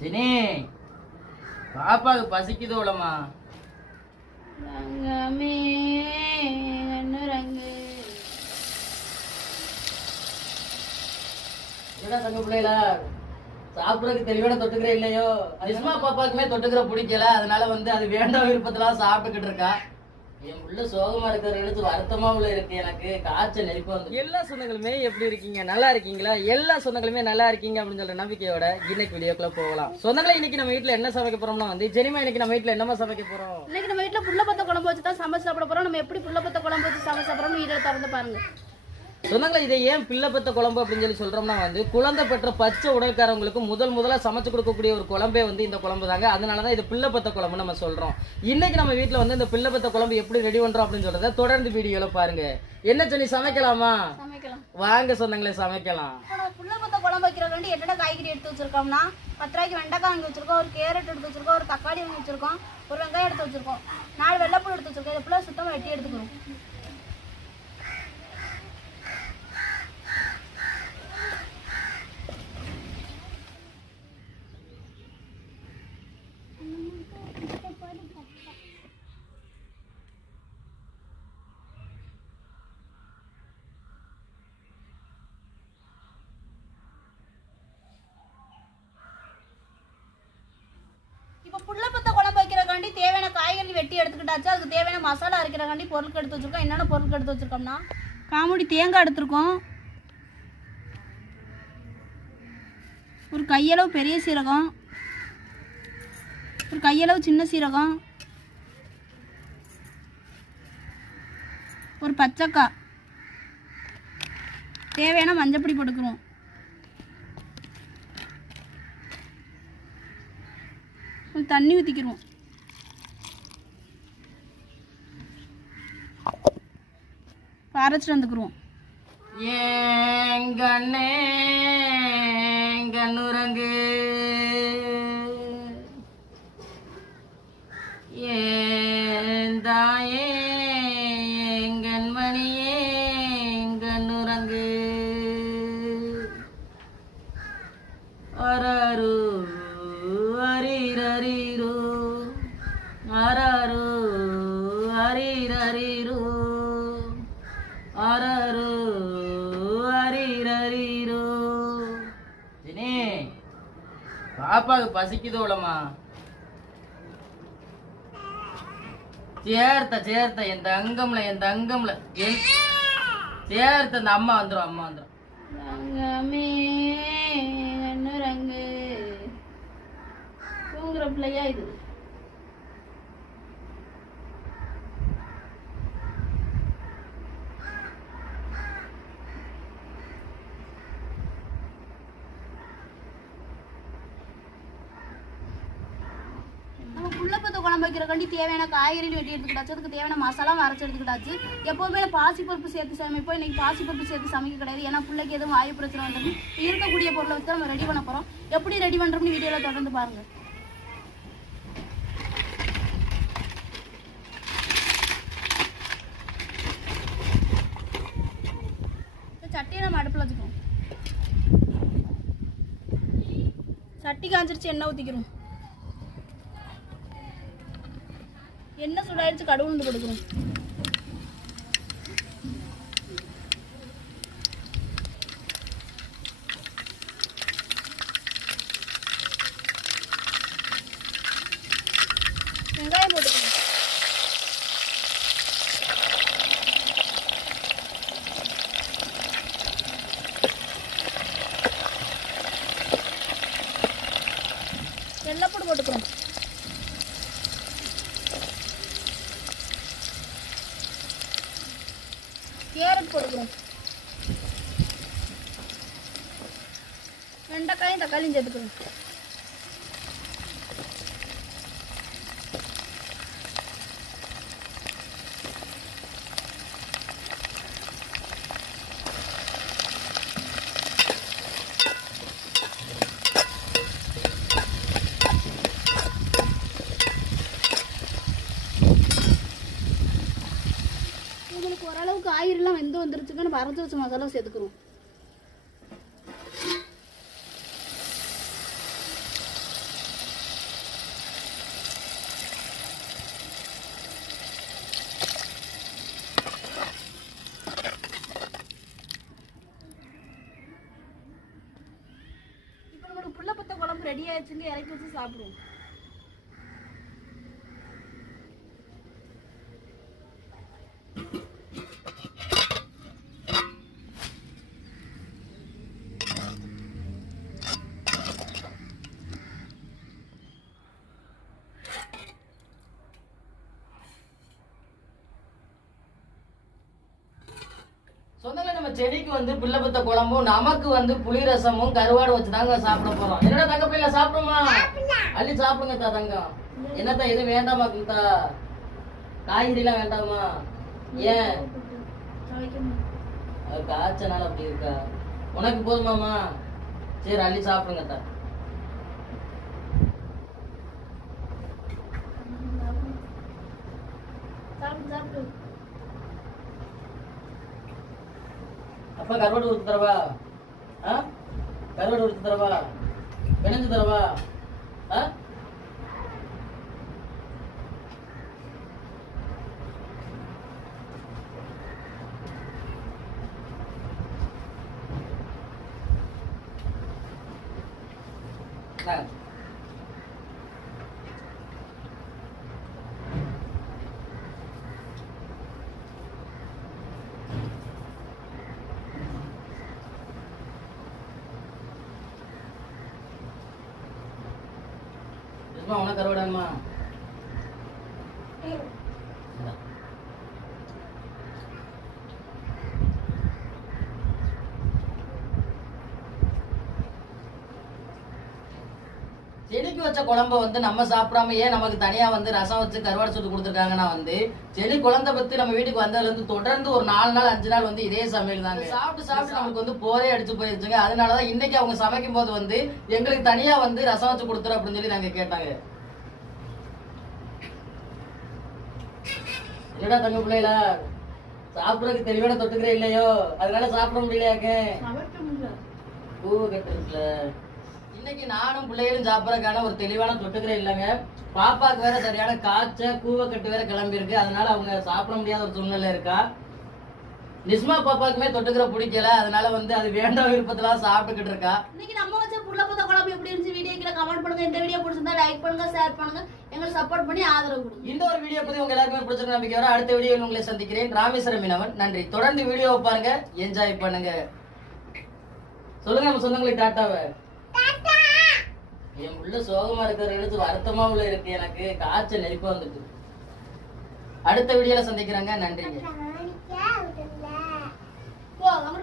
Jenny பாப்பாவுக்கு பசிக்குது உலமா ரங்கமே என்ன ரங்கு என்ன தங்க பிள்ளைகளா? சாப்பிடறதுக்கு தெளிவான தொட்டுக்கிற இல்லையோ? நிஸ்மா பாப்பாக்குமே தொட்டுக்கிற பிடிக்கல. அதனால வந்து அது வேண்டாம் விருப்பத்தெல்லாம் சாப்பிட்டுக்கிட்டு இருக்கா. என் புள்ள சோகமா இருக்கிற எடுத்து வருத்தமா உள்ள இருக்கு. எனக்கு காய்ச்சல் நெருப்பு வந்து எல்லா சொந்தங்களுமே எப்படி இருக்கீங்க? நல்லா இருக்கீங்களா? எல்லா சொந்தங்களுமே நல்லா இருக்கீங்க அப்படின்னு சொல்ற நம்பிக்கையோட இன்னைக்கு வீடியோக்குள்ள போகலாம். சொந்தங்களை இன்னைக்கு நம்ம வீட்டுல என்ன சமைக்க போறோம்னா வந்து ஜெனிமா இன்னைக்கு நம்ம வீட்டுல என்னமா சமைக்க போறோம்? இன்னைக்கு நம்ம வீட்ல புள்ள பத்த குழம்பு வச்சு தான் சமைச்சு சாப்பிட போறோம். நம்ம எப்படி புள்ள பத்த குழம்பு வச்சு சமைச்சு சாப்பிடறோம்னு வீடியோ திறந்து பாருங்க. சொந்தங்களை இதை ஏன் பிள்ளை பெத்த குழம்பு அப்படின்னு சொல்லி சொல்றோம்னா வந்து குழந்தை பெற்ற பச்சை உடல்காரவங்களுக்கு முதல் முதலா சமைச்சு கொடுக்கக்கூடிய ஒரு குழம்பே வந்து இந்த குழம்பு தாங்க. அதனாலதான் இது பிள்ளை பெத்த குழம்பு நம்ம சொல்றோம். இன்னைக்கு நம்ம வீட்ல வந்து இந்த பிள்ளை பெத்த குழம்பு எப்படி ரெடி பண்றோம் அப்படின்னு சொல்றத தொடர்ந்து வீடியோல பாருங்க. என்ன சொல்லி சமைக்கலாமா? வாங்க சொந்தங்களே சமைக்கலாம். புள்ள பத்த குழம்பு வைக்கிற வேண்டி என்னென்ன காய்கறி எடுத்து வச்சிருக்கோம்னா பத்து ரூபாய்க்கு வெண்டைக்காய் வாங்கி வச்சிருக்கோம் ஒரு கேரட் எடுத்து வச்சிருக்கோம் ஒரு தக்காளி வாங்கி வச்சிருக்கோம் ஒரு வெங்காயம் எடுத்து வச்சிருக்கோம். நாலு வெள்ளைப்பூ எடுத்து வச்சிருக்கோம். இதை ஃபுல்லாக சுத்தமாக வெட்டி எடுத்துக்கணும். இப்போ புள்ள பத்த குழம்பு வைக்கிறக்காண்டி தேவையான காய்கறி வெட்டி எடுத்துக்கிட்டாச்சு. அதுக்கு தேவையான மசாலா அரைக்கிறக்காண்டி பொருட்கள் எடுத்து வச்சிருக்கோம். என்னென்ன பொருட்கள் எடுத்து வச்சிருக்கோம்னா காமுடி தேங்காய் எடுத்திருக்கோம். ஒரு கையளவு பெரிய சீரகம். ஒரு கையளவு சின்ன சீரகம். ஒரு பச்சைக்காய். தேவையான மஞ்சப்பொடி போட்டுக்கிறோம். தண்ணி ஊற்றிக்கிடுவோம் அரைச்சிட்டு வந்துக்குருவோம். ஏங்கண்ணே கண்ணுரங்கு ஏந்தாயே பாப்பாவுக்கு பசிக்குது உலமா சேர்த்த சேர்த்த என் தங்கம்ல என் தங்கம்ல. என் சேர்த்த இந்த அம்மா வந்துரும் அம்மா வந்துரும். தங்கமே என்ன ரங்கு தூங்குற பிள்ளையா இது? நம்ம குழம்பு வைக்கிறக்காண்டி தேவையான காய்கறி வெட்டி எடுத்துக்கிட்டாச்சு. அதுக்கு தேவையான மசாலா அரைச்சு எடுத்துக்கிட்டாச்சு. எப்போவுமே பாசிப்பருப்பு சேர்த்து சமைப்போம். இன்னைக்கு பாசிப்பருப்பு சேர்த்து சமைக்க கிடையாது. ஏன்னா பிள்ளைக்கு எதுவும் வாயு பிரச்சனை வந்துடும் இருக்கக்கூடிய பொருளை வச்சு நம்ம ரெடி பண்ண போகிறோம் எப்படி ரெடி பண்ணுறோம்னு வீடியோவில் தொடர்ந்து பாருங்கள் சட்டியை நம்ம அடுப்பில் வச்சுக்கோம் சட்டி காஞ்சிருச்சு எண்ணெய் ஊற்றிக்கிறோம் எண்ணெய் சூடாயிடுச்சு கடுகு உளுந்து கொடுக்கணும் வெங்காயம் போட்டுக்கணும். கேரட் போட்டுக்கிறோம் வெண்டைக்காயும் தக்காளியும் சேர்த்துக்கிறோம் உங்களுக்கு ஓரளவுக்கு காய்கறிலாம் வெந்து வந்துருச்சுங்கன்னு மறைச்சி வச்ச மசாலா சேர்த்துக்கிறோம். ரெடி ஆயிடுச்சுங்க இறக்கி வச்சு சாப்பிடுவோம். செடிக்கு வந்து பிள்ளைபத்த குழம்பும் நமக்கு வந்து புளி ரசமும் கருவாடு வச்சு தாங்க சாப்பிட போறோம். என்னடா தங்க பிள்ளை சாப்பிடுமா? அள்ளி சாப்பிடுங்க தா தங்கம். என்னத்தா எதுவும் வேண்டாமா குந்தா? காய்கறி எல்லாம் வேண்டாமா? ஏன்? காய்ச்சனால அப்படி இருக்கா? உனக்கு போதுமாமா சரி அள்ளி சாப்பிடுங்க தா. சாப்பிடு சாப்பிடு. அப்பா கருவாடு உடுத்து தரவா? ஆ? கருவாடு உடுத்து தரவா? பிணைஞ்சு தரவா? ஆ? ஆ. માં செடிக்கு வச்ச குழம்ப வந்து நம்ம சாப்பிடாம ஏன் நமக்கு தனியா வந்து ரசம் வச்சு கருவாடு சுட்டு கொடுத்துருக்காங்கன்னா வந்து செடி குழந்தை பத்தி நம்ம வீட்டுக்கு வந்ததுல இருந்து தொடர்ந்து ஒரு நாலு நாள் அஞ்சு நாள் வந்து இதே சமையல் தாங்க. சாப்பிட்டு சாப்பிட்டு நமக்கு வந்து போரே அடிச்சு போயிருச்சுங்க. அதனாலதான் இன்னைக்கு அவங்க சமைக்கும் போது வந்து எங்களுக்கு தனியா வந்து ரசம் வச்சு கொடுத்துரு அப்படின்னு சொல்லி நாங்க கேட்டாங்க. என்னடா தங்க பிள்ளைகளா? சாப்பிடறதுக்கு தெளிவான தொட்டுக்கிறே இல்லையோ? அதனால சாப்பிட முடியலையாக்க பூ கட்டுருக்குல இன்னைக்கு நானும் பிள்ளைகளும் சாப்பிடறதுக்கான ஒரு தெளிவான தொட்டுக்கிறே இல்லைங்க. பாப்பாக்கு வேற சரியான காய்ச்ச கூவ கட்டு வேற கிளம்பி இருக்கு அதனால அவங்க சாப்பிட முடியாத ஒரு சூழ்நிலை இருக்கா? நிஸ்மா பாப்பாக்குமே தொட்டுக்கிற பிடிக்கல. அதனால வந்து அது வேண்டாம் விருப்பத்துல சாப்பிட்டுக்கிட்டு இருக்கா. இன்னைக்கு நம்ம வச்ச புள்ள புத்த குழம்பு எப்படி இருந்துச்சு? வீடியோ கீழே கமெண்ட் பண்ணுங்க. இந்த வீடியோ பிடிச்சிருந்தா லைக் பண்ணுங்க ஷேர் பண்ணுங்க. எங்களுக்கு சப்போர்ட் பண்ணி ஆதரவு கொடுங்க. இந்த ஒரு வீடியோ பத்தி உங்க எல்லாருக்குமே பிடிச்சிருக்க நம்பிக்கை வர அடுத்த வீடியோவில் உங்களை சந்திக்கிறேன். ராமேஸ்வரம் மீனவன். நன்றி. தொடர்ந்து வீடியோவை பாருங்க. என்ஜாய் பண்ணுங்க. சொல்லுங்க நம்ம சொந்தங்களுக்கு டாட்டாவை. என் உள்ள சோகமா இருக்கிற எழுத்து வருத்தமா உள்ள இருக்கு. எனக்கு காய்ச்சல் நெருப்பா வந்துட்டு. அடுத்த வீடியோல சந்திக்கிறேங்க. நன்றிங்க.